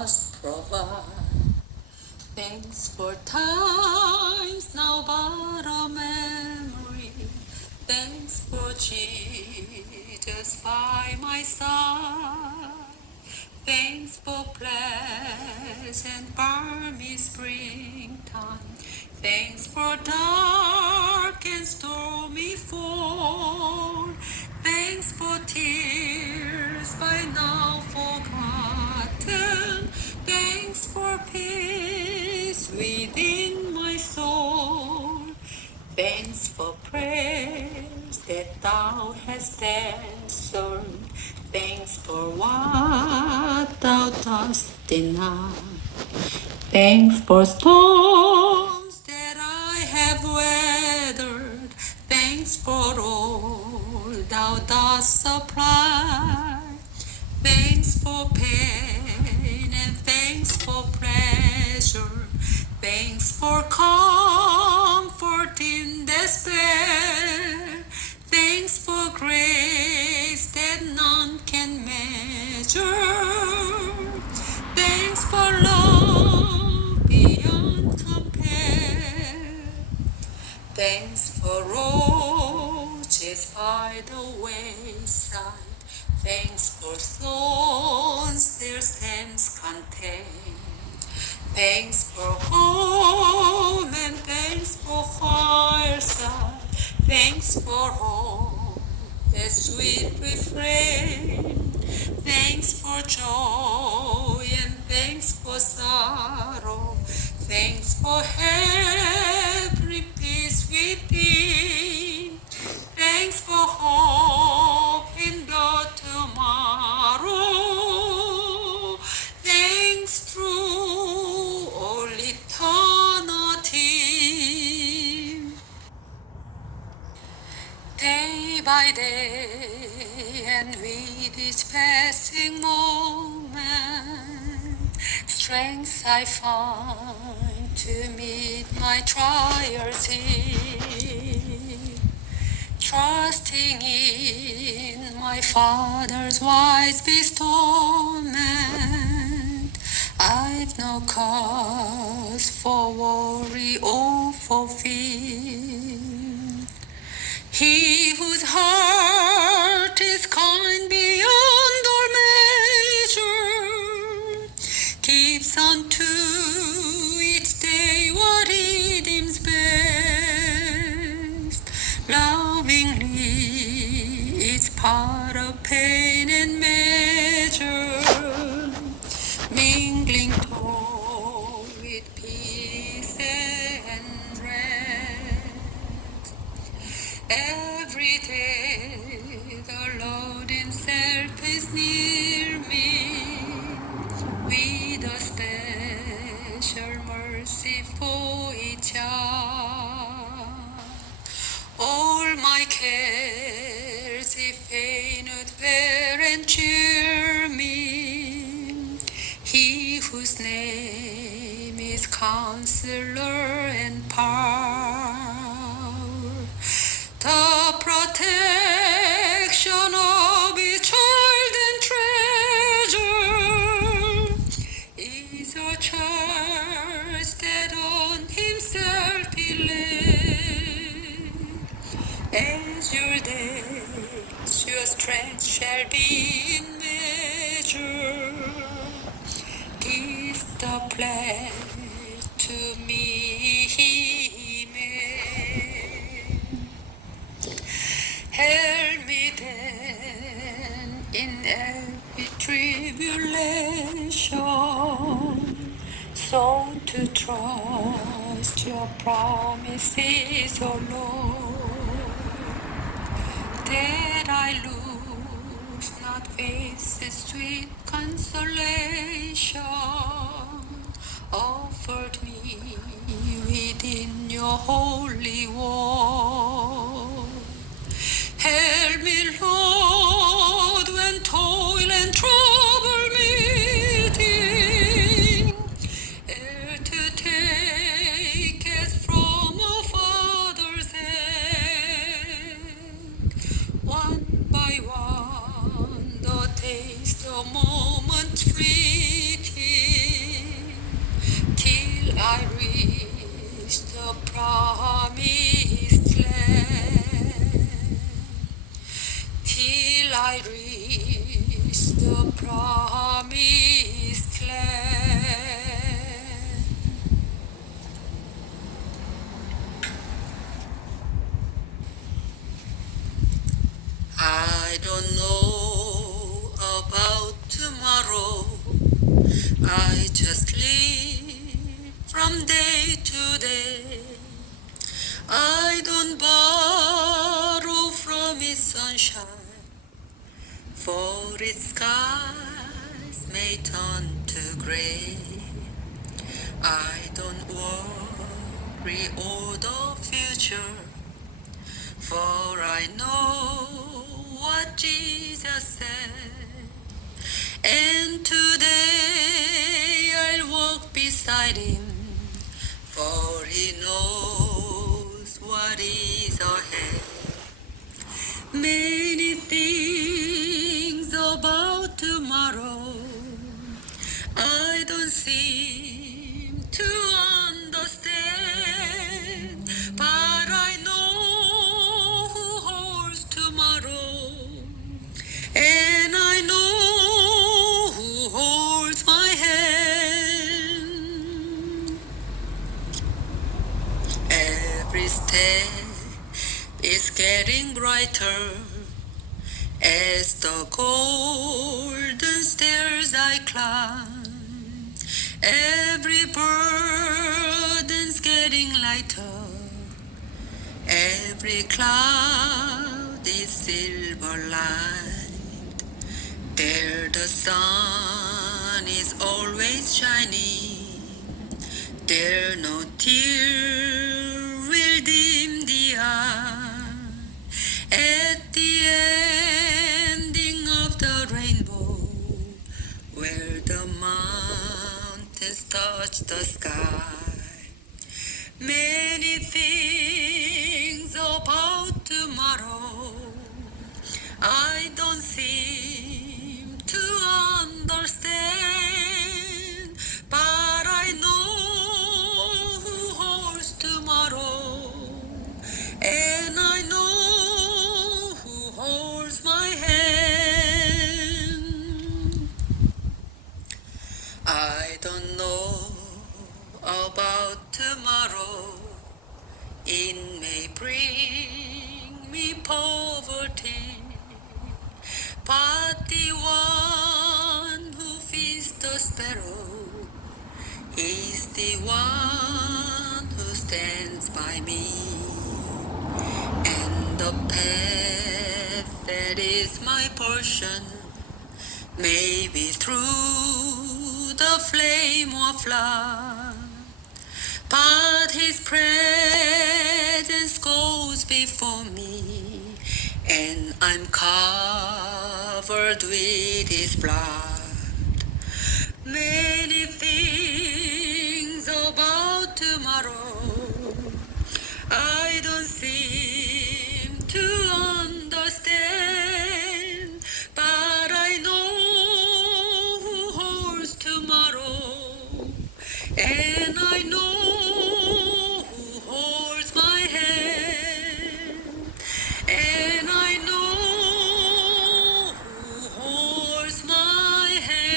just provide. Thanks for times now but a memory. Thanks for Jesus by my side. Thanks for pleasant balmy springtime. Thanks for dark and stormy fall. Thanks for tears by now forgotten. Thanks for peace within my soul. Thanks for prayers that thou hast answered. Thanks for what thou dost deny. Thanks for storms that I have weathered. Thanks for all thou dost supply. Thanks for pain and thanks for pleasure. Thanks for comfort in despair. Thanks for grace that none can measure. Thanks for love beyond compare. Thanks for roses by the wayside. Thanks for thorns their stems contain. Thanks for home and thanks for fireside. Thanks for all the sweet refrain. Thanks for joy and thanks for sorrow. Thanks for every peace within. Thanks for hope in the tomorrow. Thanks through all eternity. Day by day and with each passing moment, strength I find to meet my trials here. Trusting in my Father's wise bestowment, I've no cause for worry or for fear. He whose heart is kind beyond all measure gives unto each day what he deems best. Lovingly, it's part of pain and measure, mingling toil with peace and rest. Every day the Lord himself is near me with a special mercy for each hour. All my cares he feigned bear and cheer me. He whose name is Counselor and Power, the protection of his child and treasure is a charge that on himself he laid. As your days, your strength shall be in measure. This the pledge to me he made. Help me then in every tribulation, so to trust your promises, O Lord, that I lose not faith's sweet consolation offered me within your holy wall. Help me, Lord, when toil and trouble meeting, ere to take as from a father's hand, one by one, the taste of moment fleeting. I just live from day to day. I don't borrow from its sunshine, for its skies may turn to gray. I don't worry all the future, for I know what Jesus said. And today I'll walk beside him, for he knows what is ahead. Many things about tomorrow I don't seem to understand, but I know who holds tomorrow, and I know who holds my hand. Every step is getting brighter as the golden stairs I climb. Every burden's getting lighter, every cloud is silver light. There the sun is always shining, there no tear will dim the eye. At the ending of the rainbow, where the mountains touch the sky, many things about tomorrow I don't seem to understand, but I know who holds tomorrow, and I know who holds my hand. I don't know about tomorrow. It may bring me poverty, but the one who feeds the sparrow is the one who stands by me. And the path that is my portion may be through the flame of life, but his presence goes before me, and I'm covered with his blood. Many things about tomorrow I don't seem to understand, but I know who holds tomorrow, and I know who holds my hand, and I know who holds my hand.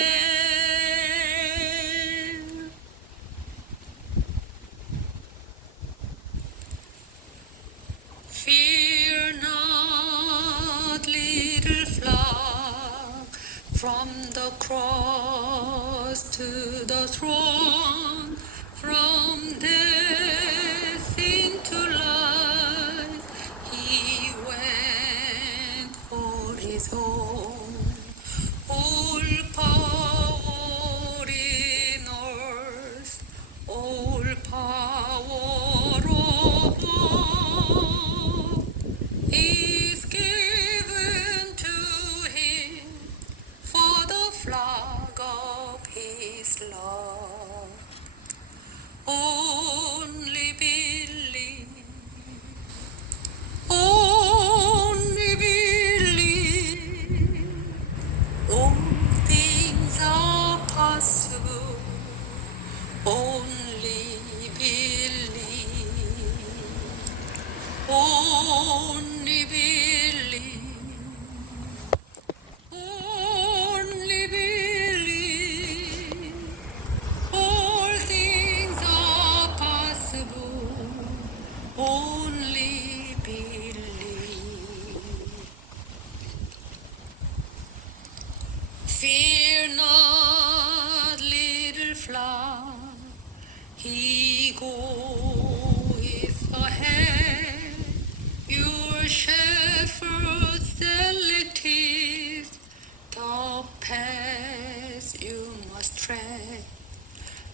Fear not, little flock, from the cross to the throne, from death into life, he went for his own. All power in earth, all power above is given to him for the flag of his love. Only believe, only believe, all things are possible. Only believe, only believe, only believe, all things are possible. Only believe. Fear not, little fly. He goeth ahead, your shepherd selecteth the path you must tread.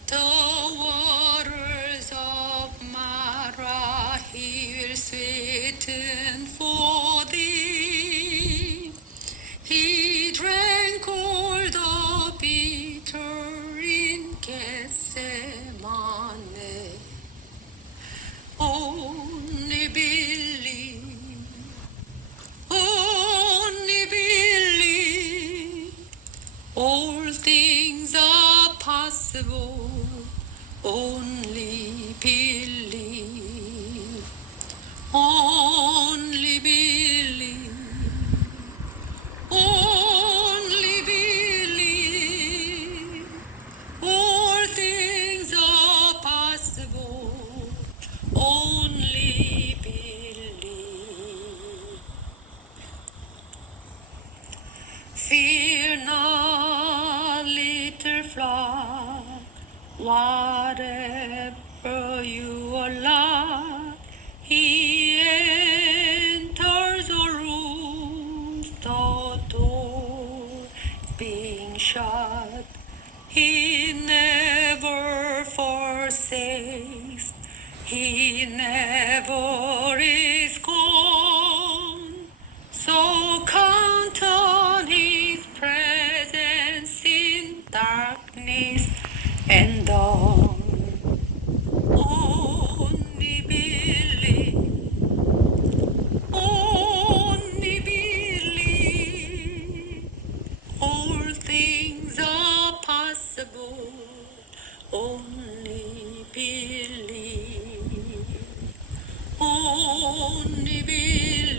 The waters of Mara he will sweeten for thee. He drank all the bitter in Gethsemane. Only believe, only believe. All things are possible. Only believe, only believe. Only believe, all things are possible. Only believe. Fear not, little flock, whatever you are like. He enters the rooms, the door being shut. He never forsakes, he never is gone. So count on his presence in darkness and dawn. Only believe, only believe. All things are possible. Only believe, only believe.